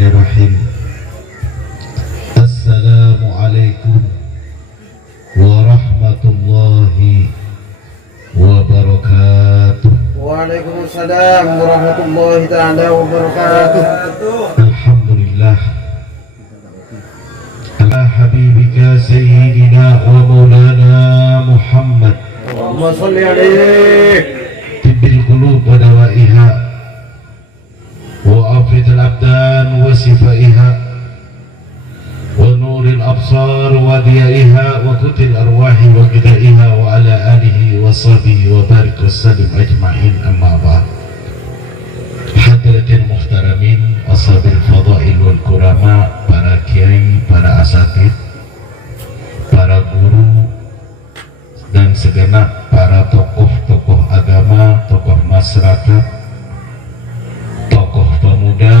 Bismillahirrahmanirrahim. Assalamualaikum warahmatullahi wabarakatuh. Waalaikumsalam warahmatullahi ta'ala wabarakatuh. Alhamdulillah ala habibika sayyidina wa maulana Muhammad Allahumma salli alaihi tibbil qulub wa dawaiha wa afitul abdan wa sifaiha wa nuril absar wa diyaiha wa kutil arwahi wa qidaiha wa ala alihi wa sahbihi wa barik wa sallim ajma'in, amma ba'd. Hadirin muhtaramin, ashabil fadail wal kurama, para kiai, para asatid, para guru dan segenap para tokoh-tokoh agama, tokoh masyarakat, tokoh pemuda,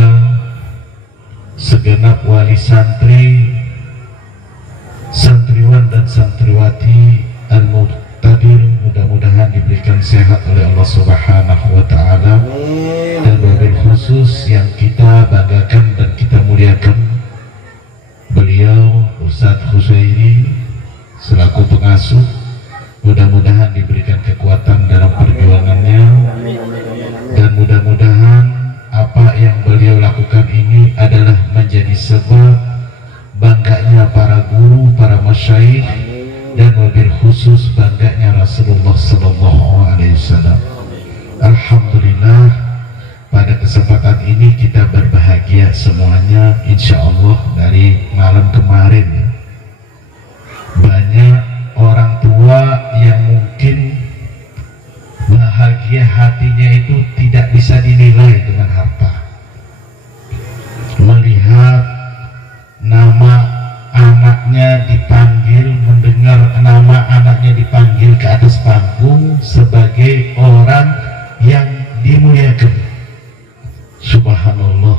segenap wali santri, santriwan dan santriwati al-muqtadir, mudah-mudahan diberikan sehat oleh Allah Subhanahu wa ta'ala. Dan wabil khusus yang kita banggakan dan kita muliakan beliau Ustadz Husairi selaku pengasuh, mudah-mudahan diberikan kekuatan dalam perjuangannya, dan mudah-mudahan apa yang beliau lakukan ini adalah menjadi sebab bangganya para guru, para masyayikh, dan wabil khusus bangganya Rasulullah sallallahu alaihi wasallam. Alhamdulillah, pada kesempatan ini kita berbahagia semuanya, insya Allah. Dari malam kemarin banyak orang tua yang mungkin bahagia hatinya itu tidak bisa dinilai dengan harta. Melihat nama anaknya dipanggil, mendengar nama anaknya dipanggil ke atas panggung sebagai orang yang dimuliakan. Subhanallah.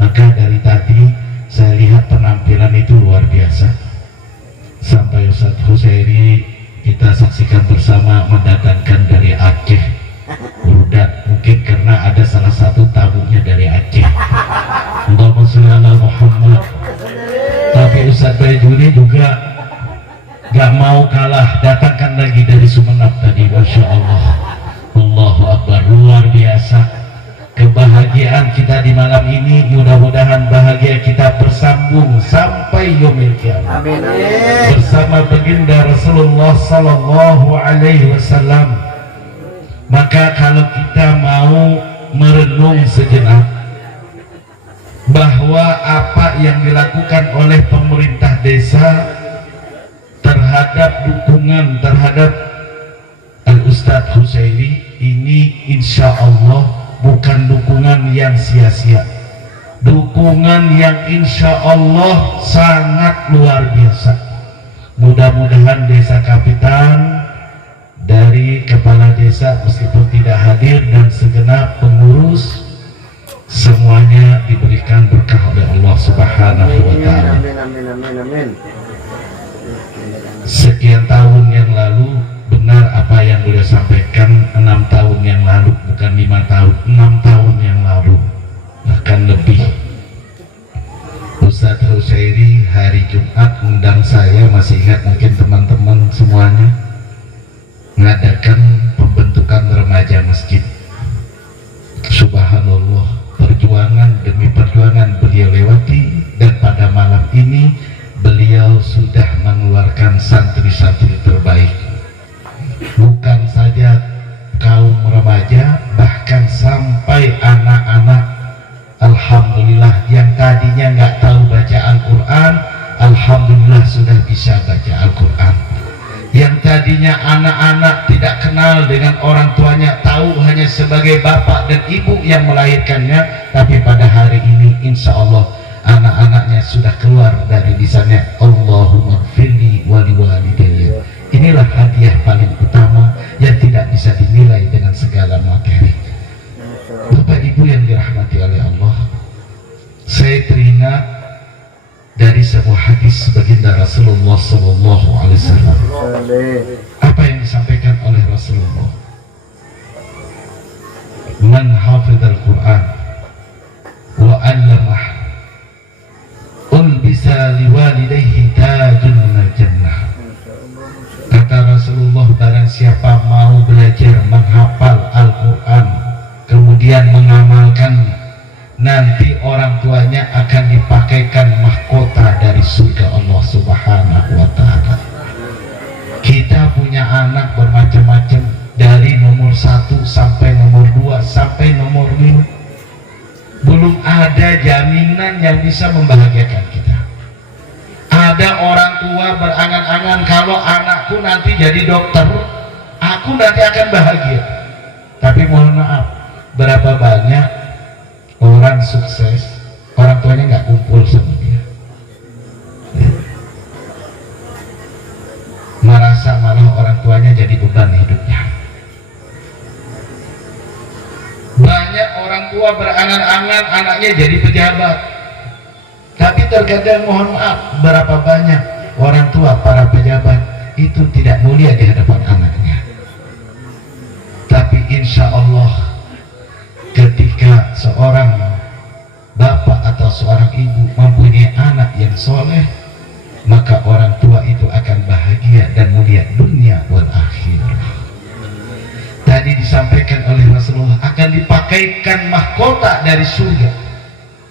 Maka dari tadi saya lihat penampilan itu luar biasa. Sampai Ustadz Husairi kita saksikan bersama mendatangkan dari Aceh Rudat, mungkin karena ada salah satu tamunya dari Aceh. Allahumma sholli ala Muhammad. Tapi Ustadz Baijuni juga gak mau kalah, datangkan lagi dari Sumenab tadi. Masya Allah, Allahu Akbar, luar biasa. Kebahagiaan kita di malam ini, mudah-mudahan bahagia kita bersambung sampai yaumil qiyamah bersama baginda Rasulullah sallallahu alaihi wasallam. Maka kalau kita mau merenung sejenak bahwa apa yang dilakukan oleh pemerintah desa terhadap dukungan terhadap Al-Ustadz Husairi ini, insya Allah bukan dukungan yang sia-sia, dukungan yang insya Allah sangat luar biasa. Mudah-mudahan Desa Kapitan, dari kepala desa meskipun tidak hadir dan segenap pengurus, semuanya diberikan berkah oleh Allah Subhanahu wa ta'ala. Sekian tahun yang lalu, benar apa yang beliau sampaikan, 6 tahun yang lalu, bukan 5 tahun, 6 tahun yang lalu, bahkan lebih. Ustadz Husairi hari Jumat undang saya, masih ingat mungkin teman-teman semuanya, mengadakan pembentukan remaja masjid. Subhanallah, perjuangan demi perjuangan beliau lewati, dan pada malam ini beliau sudah mengeluarkan santri-santri terbaik. Bukan saja kaum remaja, bahkan sampai anak-anak. Alhamdulillah, yang tadinya nggak tahu baca Al-Quran, alhamdulillah sudah bisa baca Al-Quran. Yang tadinya anak-anak tidak kenal dengan orang tuanya, tahu hanya sebagai bapak dan ibu yang melahirkannya, tapi pada hari ini insya Allah anak-anaknya sudah keluar dari lisannya, Allahumma firli wali walidayya. Inilah hadiah paling utama yang tidak bisa dinilai dengan segala materi. Bapak Ibu yang dirahmati oleh Allah, saya teringat dari sebuah hadis baginda Rasulullah sallallahu alaihi wasallam. Apa yang disampaikan oleh Rasulullah? Man hafidhal Quran wa 'allamah laisa liwalidayhi tajun minal jannah. Kata Rasulullah, barang siapa mau belajar menghafal Al-Quran kemudian mengamalkan, nanti orang tuanya akan dipakaikan mahkota dari surga Allah Subhanahu wa ta'ala. Kita punya anak bermacam-macam, dari nomor 1 sampai nomor 2 sampai nomor 5. Belum ada jaminan yang bisa membahagiakan kita. Ada orang tua berangan-angan, kalau anakku nanti jadi dokter, aku nanti akan bahagia. Tapi mohon maaf, berapa banyak orang sukses, orang tuanya nggak kumpul sama dia, merasa malah orang tuanya jadi beban hidupnya. Banyak orang tua berangan-angan anaknya jadi pejabat, tapi terkadang mohon maaf, berapa banyak orang tua para pejabat itu tidak mulia di hadapan anaknya. Tapi insya Allah ketika seorang bapak atau seorang ibu mempunyai anak yang soleh, maka orang tua itu akan bahagia dan mulia dunia wal akhirah. Tadi disampaikan oleh Rasulullah akan dipakaikan mahkota dari surga.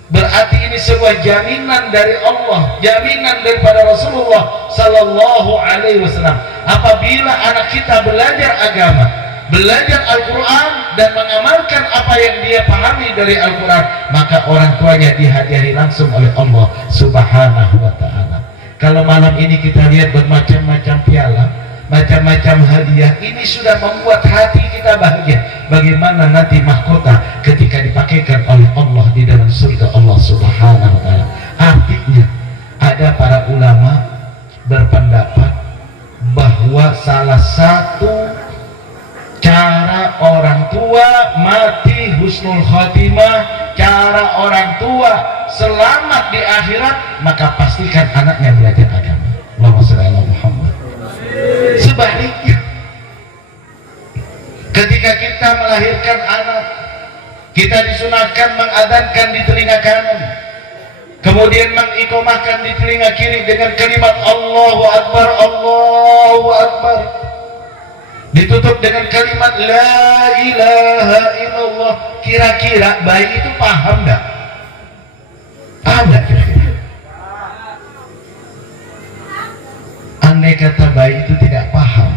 Berarti ini sebuah jaminan dari Allah, jaminan daripada Rasulullah Sallallahu Alaihi Wasallam. Apabila anak kita belajar agama, belajar Al-Quran dan mengamalkan apa yang dia pahami dari Al-Quran, maka orang tuanya dihadiahi langsung oleh Allah Subhanahu wa ta'ala. Kalau malam ini kita lihat bermacam-macam piala, macam-macam hadiah, ini sudah membuat hati kita bahagia. Bagaimana nanti mahkota ketika dipakaikan oleh Allah di dalam surga Allah Subhanahu wa ta'ala. Artinya ada para ulama berpendapat bahwa salah satu cara orang tua mati husnul khotimah, cara orang tua selamat di akhirat, maka pastikan anaknya belajar agama. Allahumma shalli ala Muhammad. Sebaliknya, ketika kita melahirkan anak, kita disunahkan mengadhankan di telinga kanan, kemudian mengikomahkan di telinga kiri dengan kalimat Allahu Akbar, Allahu Akbar, ditutup dengan kalimat La ilaha illallah. Kira-kira bayi itu paham enggak? Paham enggak kira-kira? Andai kata bayi itu tidak paham,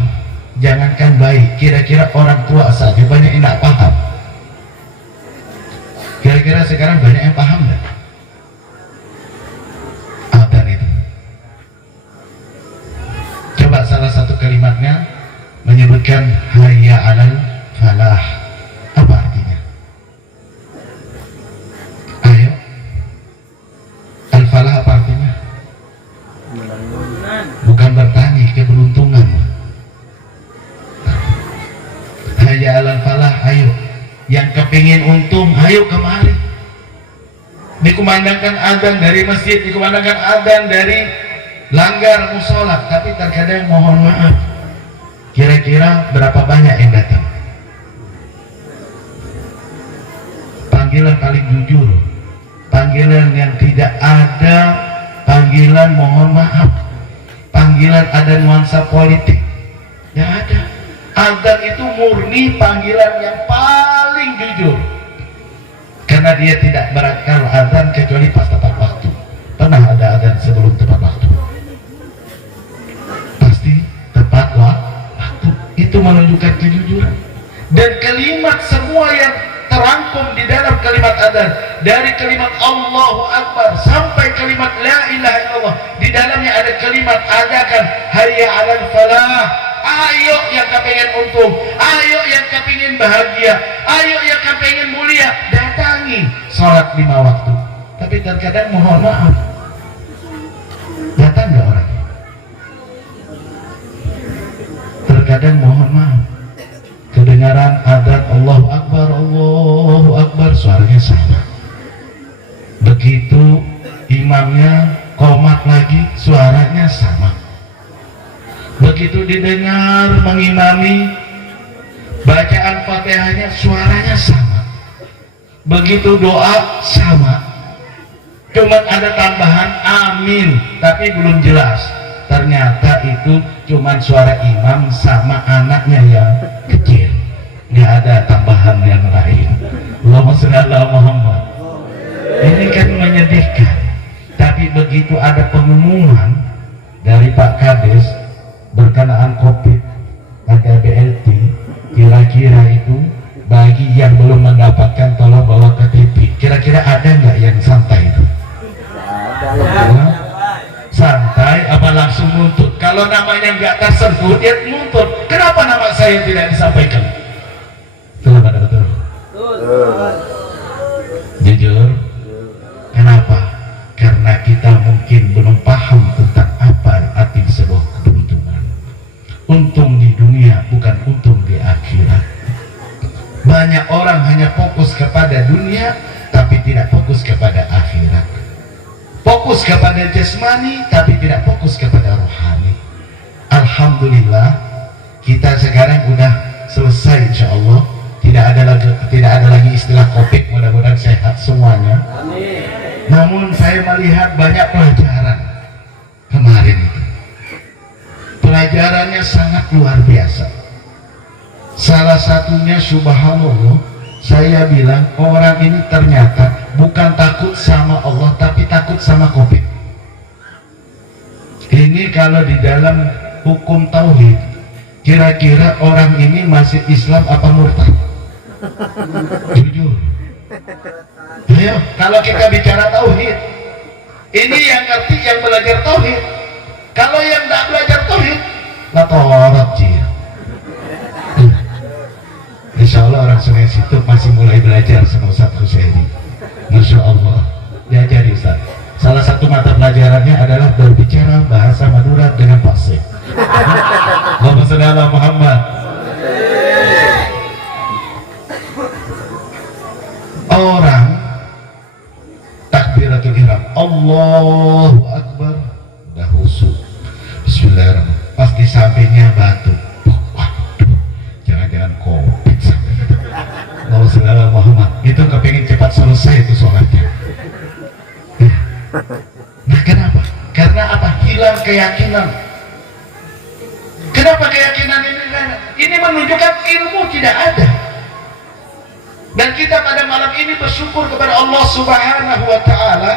jangankan bayi, kira-kira orang tua saja banyak yang tidak paham. Kira-kira sekarang banyak yang paham enggak? Adzan itu. Coba salah satu kalimatnya menyebutkan hayya 'alal falah. Apa artinya? Ayo. Al-falah apa artinya? Bukan bertani, keberuntungan. Hayya 'alal falah, ayo. Yang kepingin untung, ayo kemari. Dikumandangkan adzan dari masjid, dikumandangkan adzan dari langgar musola, tapi terkadang mohon maaf, kira-kira berapa banyak yang datang? Panggilan paling jujur, panggilan yang tidak ada, panggilan mohon maaf, panggilan ada nuansa politik, yang ada. Adzan itu murni panggilan yang paling jujur, karena dia tidak berakal adzan kecuali pas tepat waktu. Pernah ada adzan sebelum tepat waktu? Pasti tepat waktu. Itu menunjukkan kejujuran. Dan kalimat semua yang terangkum di dalam kalimat adzan, dari kalimat Allahu Akbar sampai kalimat La ilaha illallah, di dalamnya ada kalimat adakan hayya 'alal falah. Ayo yang kepengen untung, ayo yang kepengen bahagia, ayo yang kepengen mulia, datangi sholat 5 waktu. Tapi terkadang mohon maaf, datang nggak orang? Terkadang mohon maaf, kedengaran adzan Allahu Akbar, suaranya sama. Begitu imamnya qomat lagi, suaranya sama. Begitu didengar mengimami bacaan Fatihahnya, suaranya sama. Begitu doa sama. Cuman ada tambahan amin, tapi belum jelas. Ternyata itu cuman suara imam sama anaknya yang kecil, nggak ada tambahan yang lain. Allahumma sholli ala Muhammad. Ini kan menyedihkan. Tapi begitu ada pengumuman dari Pak Kades berkenaan COVID, ada BLT, kira-kira itu bagi yang belum mendapatkan tolong bawa KTP. Kira-kira ada nggak yang santai itu? Santai apa langsung nuntut? Kalau namanya nggak tersentuh dia nuntut. Kenapa nama saya tidak disampaikan? Betul pada betul. Jujur, kenapa? Karena kita mungkin belum paham tentang apa arti sebuah keberuntungan. Untung di dunia bukan untung di akhirat. Banyak orang hanya fokus kepada dunia tapi tidak fokus kepada akhirat. Fokus kepada jasmani tapi tidak fokus kepada rohani. Alhamdulillah kita sekarang udah selesai insyaallah. Tidak ada lagi istilah COVID, mudah-mudahan sehat semuanya. Namun saya melihat banyak pelajaran kemarin itu. Pelajarannya sangat luar biasa. Salah satunya subhanallah, saya bilang orang ini ternyata bukan takut sama Allah tapi takut sama COVID. Ini kalau di dalam hukum tauhid, kira-kira orang ini masih Islam apa murtad? Jujur. Ayo, kalau kita bicara tauhid, ini yang ngerti yang belajar tauhid. Kalau yang tidak belajar tauhid, la torat jir. Insya Allah orang Sungai Situ masih mulai belajar sama Ustaz Husaini. Masya Allah, diajari Ustaz. Salah satu mata pelajarannya adalah berbicara bahasa Madura dengan fasih. Allahumma sholli ala Muhammad. Orang takbiratul ihram, Allahu Akbar, udah khusyuk. Bismillahirrahmanirrahim. Pas di sampingnya batu. Waduh, jangan-jangan COVID sampai. Allahumma sholli ala Muhammad. Itu kepingin cepat selesai itu sholatnya. Nah kenapa? Karena apa? Hilang keyakinan. Kenapa keyakinan ini? Ini menunjukkan ilmu tidak ada. Dan kita pada malam ini bersyukur kepada Allah Subhanahu wa Ta'ala.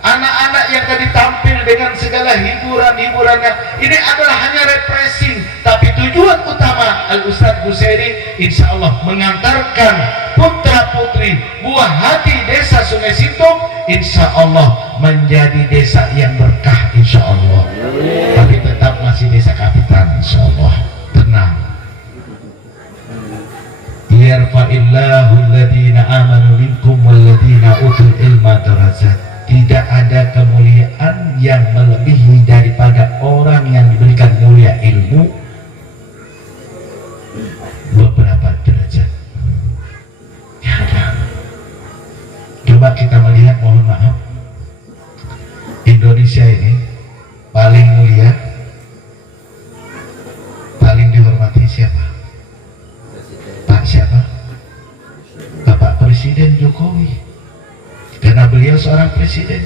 Anak-anak yang tadi tampil dengan segala hiburan-hiburannya, ini adalah hanya refreshing. Tapi tujuan utama Al-Ustaz Husaini insya Allah mengantarkan putra-putri buah hati desa Sungai Sintung insya Allah menjadi desa yang berkah insya Allah. Tapi tetap masih desa kapitan insya Allah. Tenang. Yarfa'illahu alladhina amanu minkum walladhina utul ilma darajat. Tidak ada kemuliaan yang melebihi daripada orang yang diberikan mulia ilmu beberapa derajat. Ya, coba kita melihat, mohon maaf, Indonesia ini paling mulia, paling dihormati siapa? Pak siapa? Bapak Presiden Jokowi. Karena beliau seorang presiden.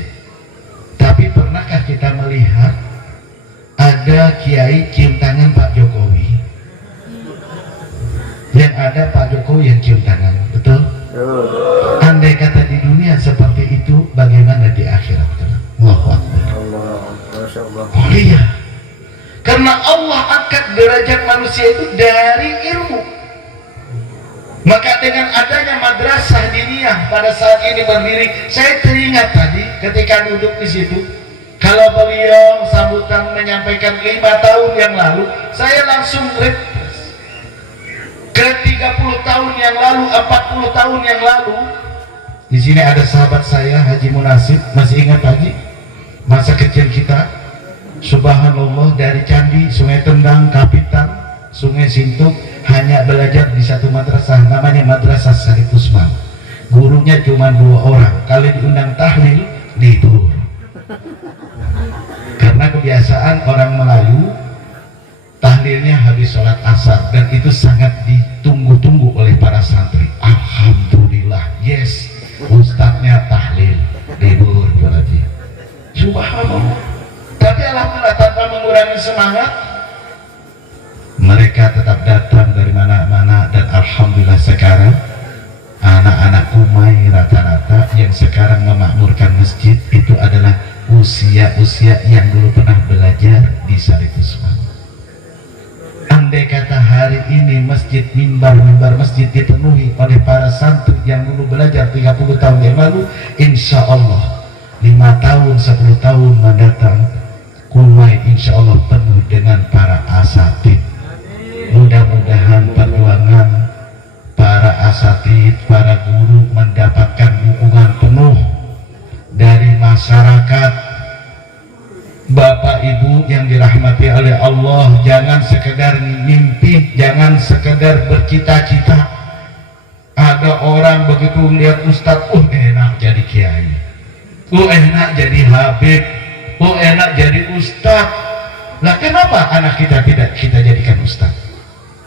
Tapi pernahkah kita melihat ada kiai cium tangan Pak Jokowi? Yang ada Pak Jokowi yang cium tangan, betul? Andai kata di dunia seperti itu, bagaimana di akhirat? Allahu Akbar. Mulia. Karena Allah angkat derajat manusia itu dari ilmu. Maka dengan adanya madrasah diniyah pada saat ini berdiri, saya teringat tadi ketika duduk di situ, kalau beliau sambutan menyampaikan 5 tahun yang lalu, saya langsung refresh ke 30 tahun yang lalu, 40 tahun yang lalu. Di sini ada sahabat saya Haji Munasib, masih ingat lagi masa kecil kita? Subhanallah, dari Candi, Sungai Tendang, Kapitan, Sungai Sintung, hanya belajar di satu madrasah, namanya Madrasah Syarif Usman. Gurunya cuma 2 orang. Kalau diundang tahlil, libur. Karena kebiasaan orang Melayu, tahlilnya habis sholat asar, dan itu sangat ditunggu-tunggu oleh para santri. Alhamdulillah, yes, ustadznya tahlil, libur. Astagfirullahaladzim. Subhanallah. Tapi alhamdulillah tanpa mengurangi semangat, mereka tetap datang dari mana-mana, dan alhamdulillah sekarang anak-anak Kumai rata-rata yang sekarang memakmurkan masjid itu adalah usia-usia yang dulu pernah belajar di Sarikusma. Andai kata hari ini masjid, mimbar masjid dipenuhi oleh para santri yang dulu belajar 30 tahun yang lalu, insya Allah 5 tahun, 10 tahun mendatang Kumai insya Allah penuh dengan para asatid. Mudah-mudahan perjuangan para asatid, para guru mendapatkan dukungan penuh dari masyarakat. Bapak Ibu yang dirahmati oleh Allah, jangan sekedar mimpi, jangan sekedar bercita-cita. Ada orang begitu lihat Ustadz, enak jadi kiai, enak jadi habib, enak jadi Ustadz. Nah, kenapa anak kita tidak kita jadikan Ustadz?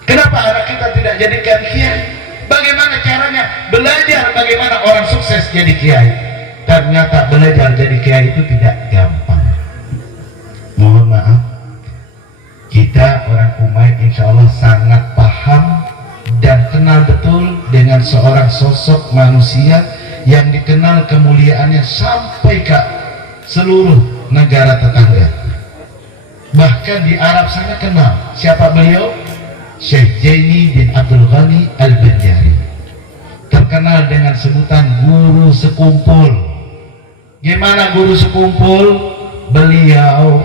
Kenapa anak kita tidak jadikan kiai? Bagaimana caranya? Belajar bagaimana orang sukses jadi kiai. Ternyata belajar jadi kiai itu tidak gampang. Mohon maaf, kita orang Kumai insya Allah sangat paham dan kenal betul dengan seorang sosok manusia yang dikenal kemuliaannya sampai ke seluruh negara tetangga. Bahkan di Arab sana kenal. Siapa beliau? Syekh Jaini bin Abdul Ghani Al-Banjari, terkenal dengan sebutan guru sekumpul. Gimana guru sekumpul? Beliau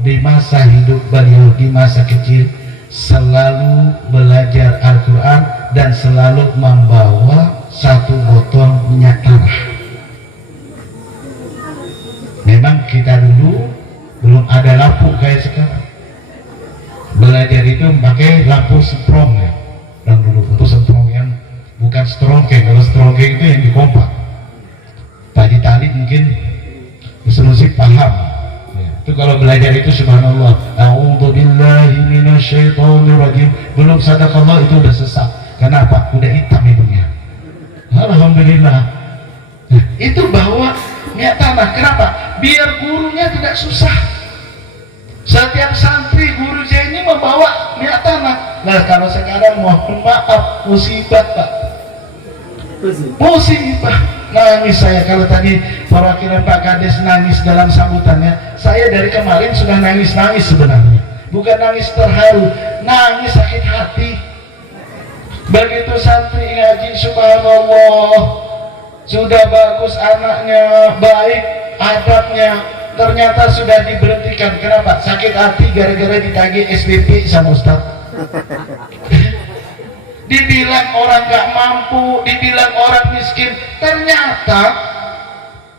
di masa hidup beliau, di masa kecil, selalu belajar Al-Quran dan selalu membawa 1 botol minyak tanah. Memang kita dulu belum ada lampu kayak sekarang. Belajar itu pakai lampu strong ya, dan dulu itu strong yang bukan strongeng. Kalau strongeng itu yang di kompak. Tadi mungkin musik paham ya. Itu kalau belajar itu subhanallah, a'udzubillahi minasyaitonirrajim, belum sadaqallah itu udah sesak. Kenapa? Udah hitam hidungnya. Alhamdulillah. Nah, itu bawa minyak tanah. Kenapa? Biar gurunya tidak susah. Setiap santri guru ini membawa minyak tanah. Nah, kalau sekarang mohon maaf, musibah Pak, musibah. Nangis saya kalau tadi perwakilan Pak Kades nangis dalam sambutannya. Saya dari kemarin sudah nangis-nangis sebenarnya. Bukan nangis terharu, nangis sakit hati. Begitu santri ngaji subhanallah, sudah bagus anaknya, baik adabnya, ternyata sudah diberhentikan. Kenapa? Sakit hati gara-gara ditagih SPP sama Ustaz. Dibilang orang gak mampu, dibilang orang miskin, ternyata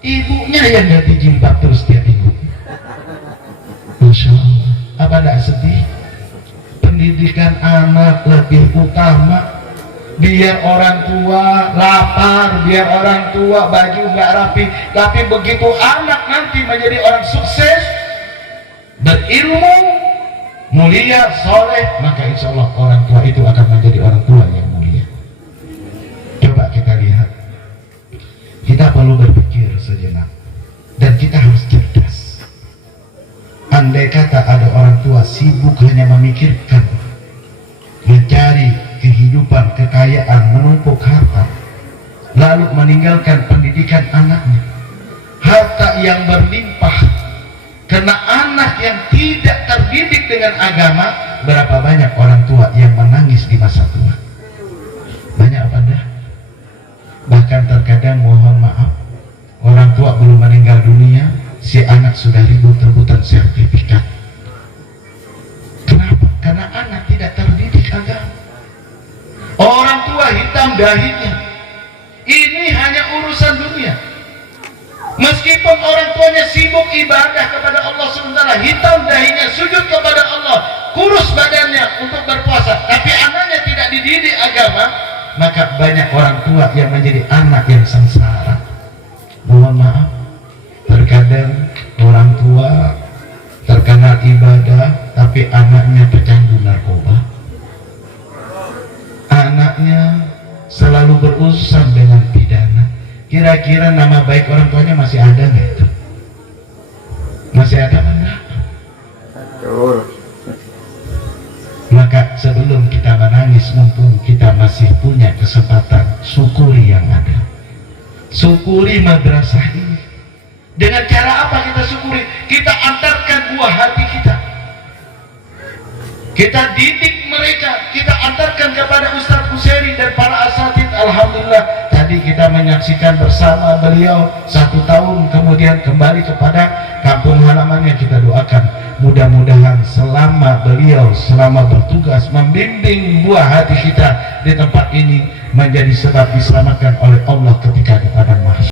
ibunya yang ganti jilbab terus tiap minggu. Masya Allah. Apa gak sedih? Pendidikan anak lebih utama. Biar orang tua lapar, biar orang tua baju gak rapi, tapi begitu anak nanti menjadi orang sukses, berilmu, mulia, soleh, maka insya Allah orang tua itu akan menjadi orang tua yang mulia. Coba kita lihat, kita perlu berpikir sejenak, dan kita harus cerdas. Andai kata ada orang tua sibuk hanya memikirkan mencari kehidupan, kekayaan, menumpuk harta, lalu meninggalkan pendidikan anaknya, harta yang berlimpah, karena anak yang tidak terdidik dengan agama. Berapa banyak orang tua yang menangis di masa tua? Banyak apa dah? Bahkan terkadang mohon maaf, orang tua belum meninggal dunia, si anak sudah ribut-rebutan sertifikat. Kenapa? Karena anak tidak terdidik agama. Orang tua hitam dahinya. Ini hanya urusan dunia. Meskipun orang tuanya sibuk ibadah kepada Allah SWT, hitam dahinya, sujud kepada Allah, kurus badannya untuk berpuasa, tapi anaknya tidak dididik agama, maka banyak orang tua yang menjadi anak yang sengsara. Mohon maaf, terkadang orang tua terkenal ibadah, tapi anaknya pecandu narkoba. Anaknya selalu berurusan dengan pidana. Kira-kira nama baik orang tuanya masih ada nggak itu? Masih ada mana? Betul. Maka sebelum kita menangis, mumpung kita masih punya kesempatan, syukuri yang ada. Syukuri madrasah ini. Dengan cara apa kita syukuri? Kita antarkan buah hati kita. Kita didik mereka, kita antarkan kepada Ustadz Husairi dan para asatid. Alhamdulillah, tadi kita menyaksikan bersama beliau 1 tahun, kemudian kembali kepada kampung halamannya. Kita doakan mudah-mudahan selama beliau bertugas membimbing buah hati kita di tempat ini menjadi sebab diselamatkan oleh Allah ketika di padang mahsyar.